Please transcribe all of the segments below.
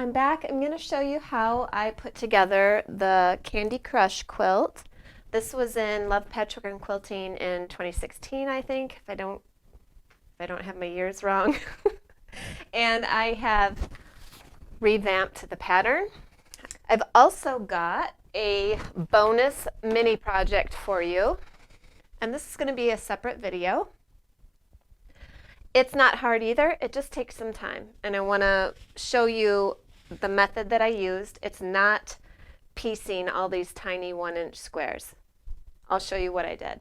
I'm back. I'm going to show you how I put together the Candy Crush quilt. This was in Love Patchwork and Quilting in 2016, I think, if I don't have my years wrong. And I have revamped the pattern. I've also got a bonus mini project for you, and this is going to be a separate video. It's not hard either, it just takes some time, and I want to show you the method that I used. It's not piecing all these tiny 1-inch squares. I'll show you what I did.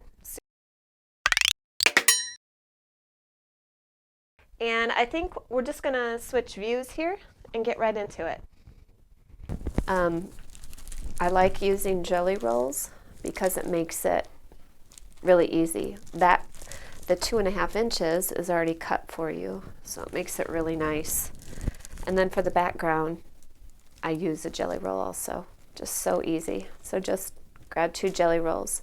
And I think we're just going to switch views here and get right into it. I like using jelly rolls because it makes it really easy. The 2.5 inches is already cut for you, so it makes it really nice. And then for the background, I use a jelly roll also. Just so easy. So just grab 2 jelly rolls.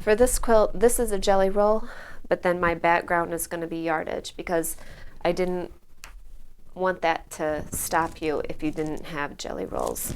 For this quilt, this is a jelly roll, but then my background is going to be yardage because I didn't want that to stop you if you didn't have jelly rolls.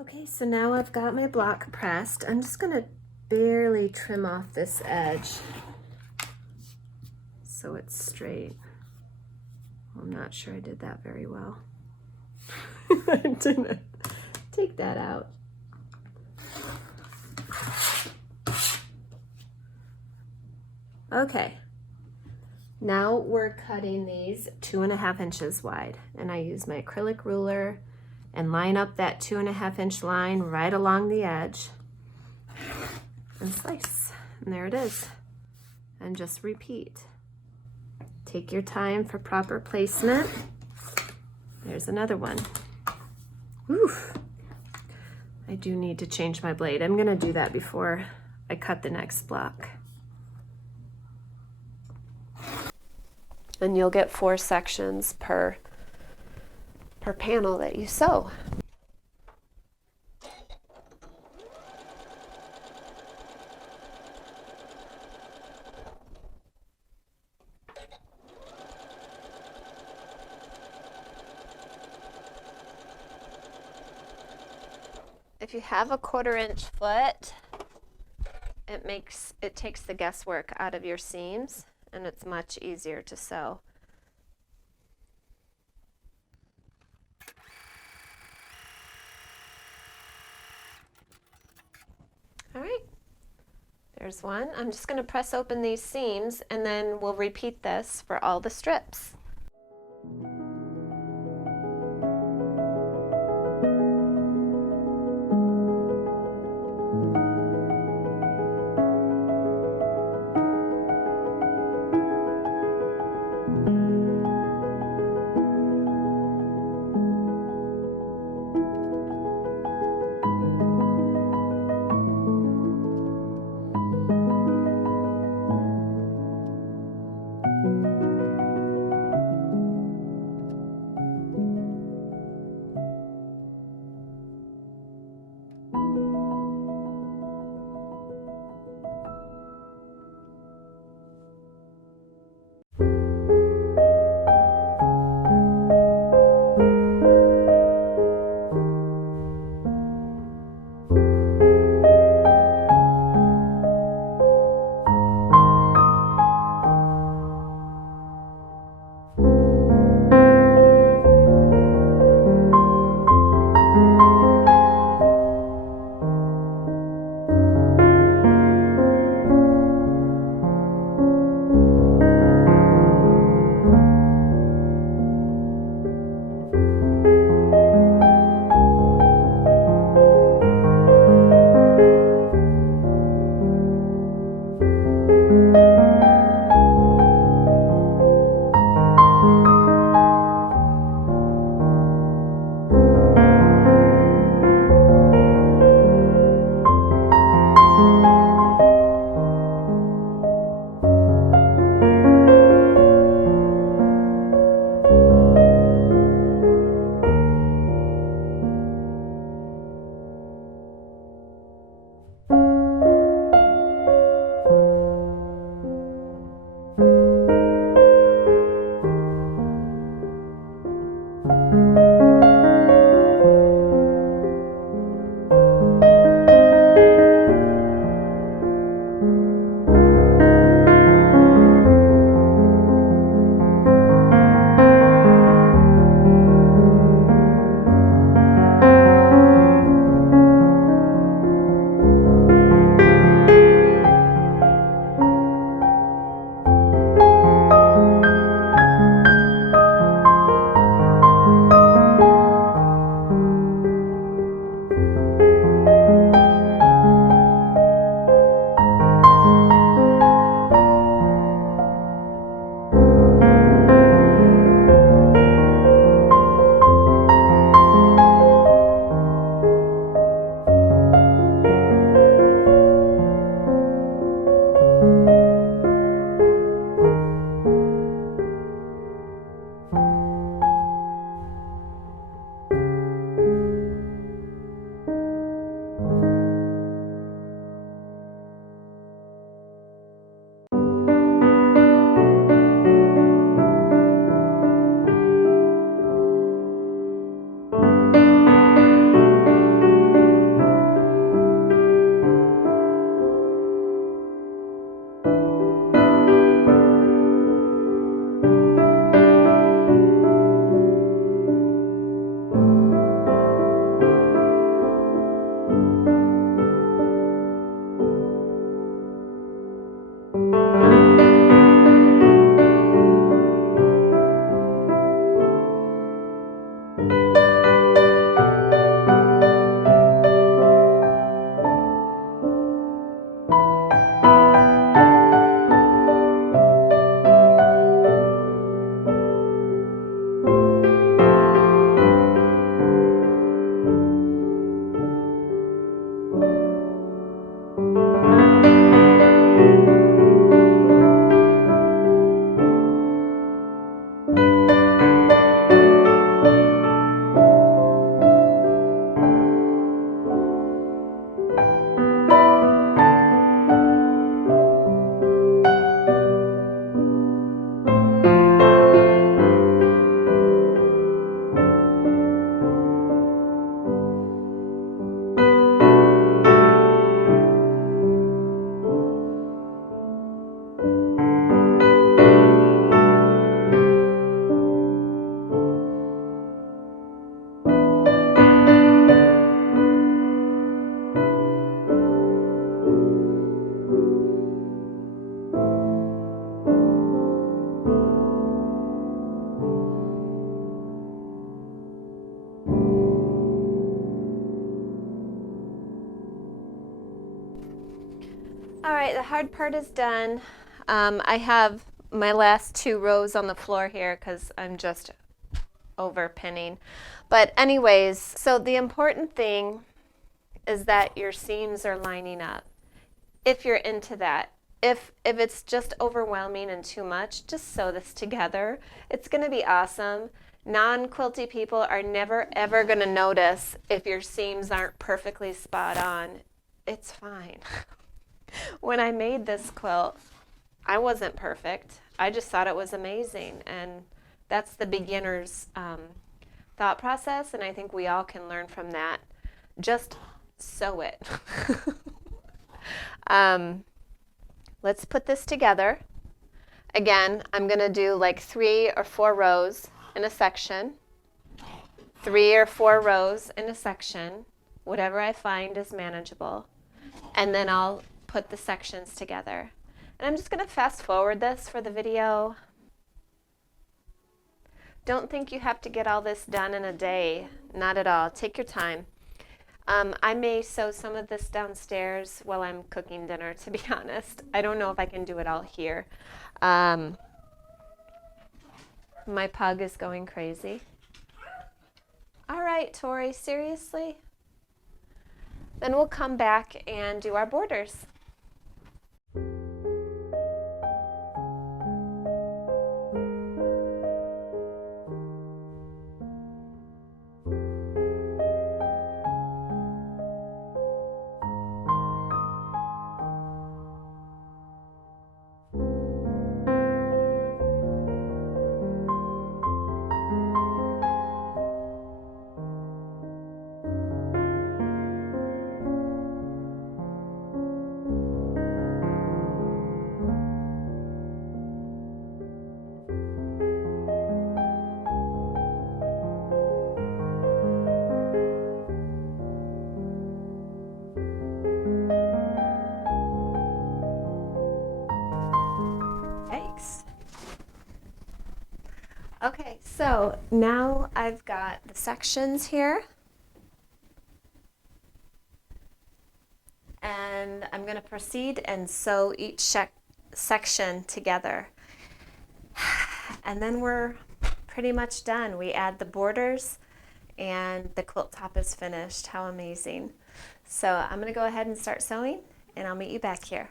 Okay, so now I've got my block pressed. I'm just going to barely trim off this edge so it's straight. I'm not sure I did that very well. I'm gonna take that out. Okay, now we're cutting these 2.5 inches wide, and I use my acrylic ruler and line up that 2.5 inch line right along the edge and slice. And there it is. And just repeat. Take your time for proper placement. There's another one. Oof. I do need to change my blade. I'm gonna do that before I cut the next block. And you'll get 4 sections per panel that you sew. If you have a 1/4 inch foot, it takes the guesswork out of your seams, and it's much easier to sew. All right, there's one. I'm just going to press open these seams, and then we'll repeat this for all the strips. All right, the hard part is done. I have my last 2 rows on the floor here because I'm just over pinning. But anyways, so the important thing is that your seams are lining up. If you're into that. If it's just overwhelming and too much, just sew this together. It's going to be awesome. Non-quilty people are never ever going to notice if your seams aren't perfectly spot on. It's fine. When I made this quilt, I wasn't perfect. I just thought it was amazing, and that's the beginner's thought process, and I think we all can learn from that. Just sew it. Let's put this together. Again, I'm going to do like 3 or 4 rows in a section, 3 or 4 rows in a section, whatever I find is manageable, and then I'll put the sections together. And I'm just going to fast forward this for the video. Don't think you have to get all this done in a day. Not at all. Take your time. I may sew some of this downstairs while I'm cooking dinner, to be honest. I don't know if I can do it all here. My pug is going crazy. All right, Tori, seriously? Then we'll come back and do our borders. Okay, so now I've got the sections here. And I'm going to proceed and sew each section together. And then we're pretty much done. We add the borders and the quilt top is finished. How amazing. So I'm going to go ahead and start sewing and I'll meet you back here.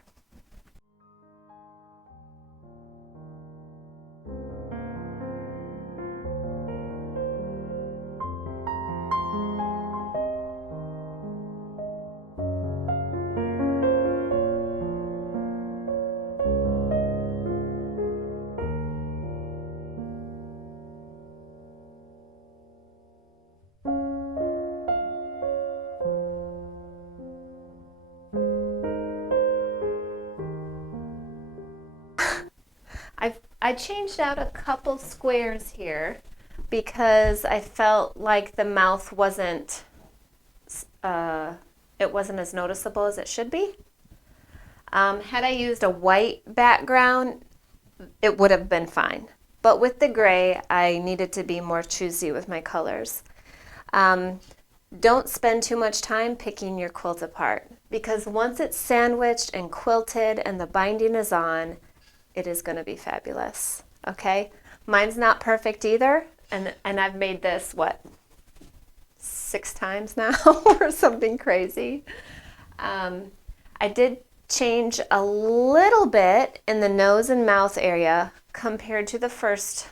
I changed out a couple squares here because I felt like the mouth wasn't it wasn't as noticeable as it should be. Had I used a white background, it would have been fine. But with the gray, I needed to be more choosy with my colors. Don't spend too much time picking your quilt apart because once it's sandwiched and quilted and the binding is on, it is going to be fabulous. Okay? Mine's not perfect either, and I've made this, what, 6 times now or something crazy. I did change a little bit in the nose and mouth area compared to the first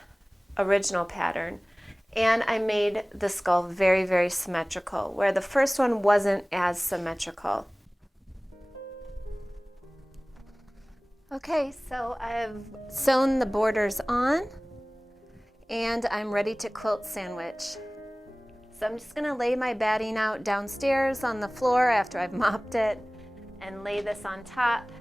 original pattern. And I made the skull very, very symmetrical, where the first one wasn't as symmetrical. Okay, so I've sewn the borders on and I'm ready to quilt sandwich. So I'm just gonna lay my batting out downstairs on the floor after I've mopped it and lay this on top,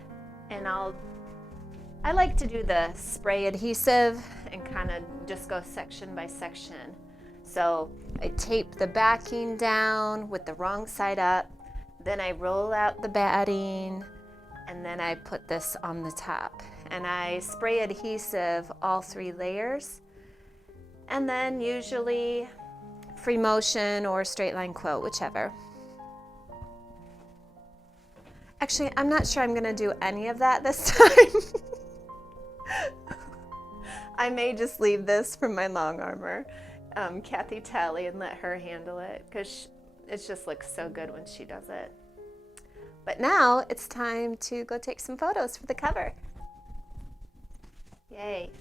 and I like to do the spray adhesive and kind of just go section by section. So I tape the backing down with the wrong side up, then I roll out the batting, and then I put this on the top. And I spray adhesive all 3 layers, and then usually free motion or straight line quilt, whichever. Actually, I'm not sure I'm gonna do any of that this time. I may just leave this from my long armor, Kathy Talley, and let her handle it because it just looks so good when she does it. But now it's time to go take some photos for the cover. Yay.